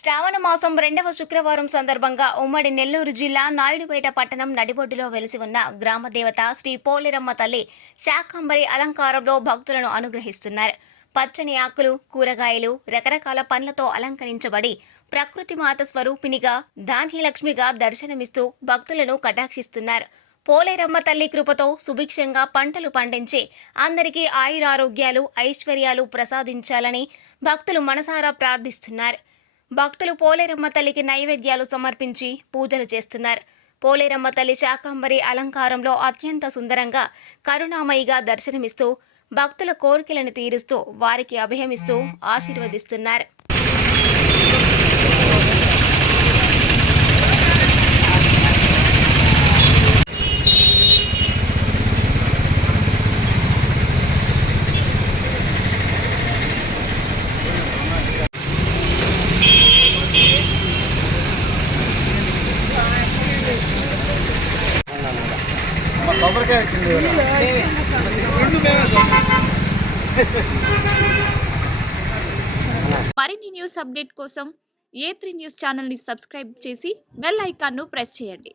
శ్రావణ మాసం రెండవ శుక్రవారం సందర్భంగా ఉమ్మడి నెల్లూరు జిల్లా నాయుడుపేట పట్టణం నడిబొడ్డులో వెలిసి ఉన్న గ్రామదేవత శ్రీ పోలేరమ్మ తల్లి శాకంబరి అలంకారంలో భక్తులను అనుగ్రహిస్తున్నారు. పచ్చని ఆకులు కూరగాయలు రకరకాల పండ్లతో అలంకరించబడి ప్రకృతి మాత స్వరూపిణిగా ధాన్యలక్ష్మిగా దర్శనమిస్తూ భక్తులను కటాక్షిస్తున్నారు. పోలేరమ్మ తల్లి కృపతో సుభిక్షంగా పంటలు పండించి అందరికీ ఆయురారోగ్యాలు ఐశ్వర్యాలు ప్రసాదించాలని భక్తులు మనసారా ప్రార్థిస్తున్నారు. భక్తులు పోలేరమ్మ తల్లికి నైవేద్యాలు సమర్పించి పూజలు చేస్తున్నారు. పోలేరమ్మ తల్లి శాకాంబరి అలంకారంలో అత్యంత సుందరంగా కరుణామయిగా దర్శనమిస్తూ భక్తుల కోరికలను తీరుస్తూ వారికి అభయమిస్తూ ఆశీర్వదిస్తున్నారు. కొబ్బరికాయ వచ్చింది మరిన్ని న్యూస్ అప్డేట్ కోసం ఏ త్రీ న్యూస్ ఛానల్ని సబ్స్క్రైబ్ చేసి బెల్ ఐకాన్ను ప్రెస్ చేయండి.